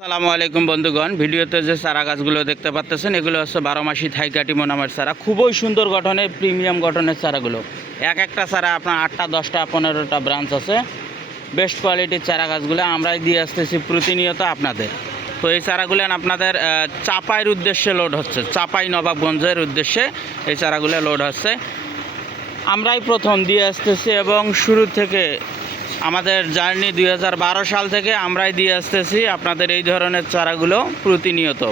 আসসালামু আলাইকুম বন্ধুগণ, ভিডিওতে যে চারা গাছগুলো দেখতে পাচ্ছেন এগুলো হচ্ছে 12 মাসি থাই কাটিমো নামের চারা। খুবই সুন্দর গঠনের, প্রিমিয়াম গঠনের চারাগুলো। একটা চারা আপনার 8টা 10টা 15টা ব্রাঞ্চ আছে। বেস্ট কোয়ালিটির চারা গাছগুলো আমরাই দিয়ে আসতেছি প্রতিনিয়ত আপনাদের। তো এই চারাগুলো আপনাদের চাপাইয়ের উদ্দেশ্যে লোড হচ্ছে, চাপাই নবাবগঞ্জের উদ্দেশ্যে এই চারাগুলো লোড হচ্ছে। আমরাই প্রথম দিয়ে আসতেছি এবং শুরু থেকে আমাদের জার্নি 2012 সাল থেকে আমরাই দিয়ে আসতেছি আপনাদের এই ধরনের চারাগুলো প্রতিনিয়ত।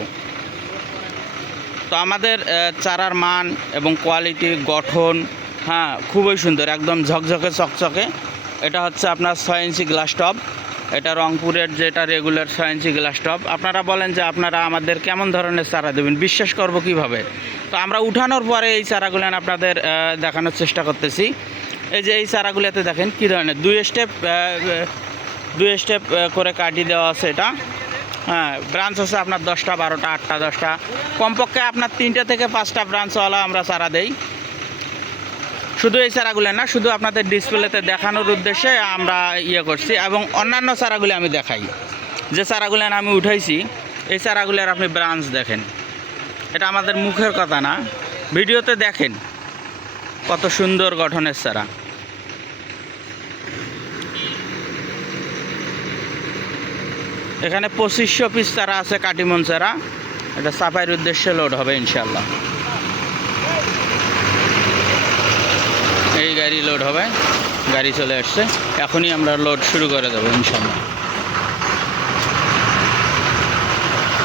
তো আমাদের চারার মান এবং কোয়ালিটি, গঠন খুবই সুন্দর, একদম ঝকঝকে চকচকে। এটা হচ্ছে আপনার 6 ইঞ্চি গ্লাস টপ। এটা রংপুরের যেটা রেগুলার 6 ইঞ্চি গ্লাস টপ। আপনারা বলেন যে আপনারা আমাদের কেমন ধরনের চারা দেবেন, বিশ্বাস করব কিভাবে? তো আমরা উঠানোর পরে এই চারাগুলো আপনাদের দেখানোর চেষ্টা করতেছি। এই যে এই চারাগুলোতে দেখেন কী ধরনের দুই স্টেপ করে কাটি দেওয়া আছে। এটা ব্রাঞ্চ আছে আপনার 10টা 12টা 8টা 10টা, কমপক্ষে আপনার 3টে থেকে 5টা ব্রাঞ্চওয়ালা আমরা চারা দেই। শুধু এই চারাগুলো না, শুধু আপনাদের ডিসপ্লেতে দেখানোর উদ্দেশ্যে আমরা করছি। এবং অন্যান্য চারাগুলো আমি দেখাই, যে চারাগুলো আমি উঠাইছি এই চারাগুলোর আপনি ব্রাঞ্চ দেখেন। এটা আমাদের মুখের কথা না, ভিডিওতে দেখেন কত সুন্দর গঠনের চারা। এখানে 2500 পিস চারা আছে কাটিমন চারা। এটা চাপাইয়ের উদ্দেশ্যে লোড হবে ইনশাল্লাহ। এই গাড়ি লোড হবে, গাড়ি চলে আসছে, এখনই আমরা লোড শুরু করে দেবো ইনশাল্লাহ।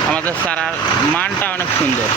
আমাদের চারার মানটা অনেক সুন্দর।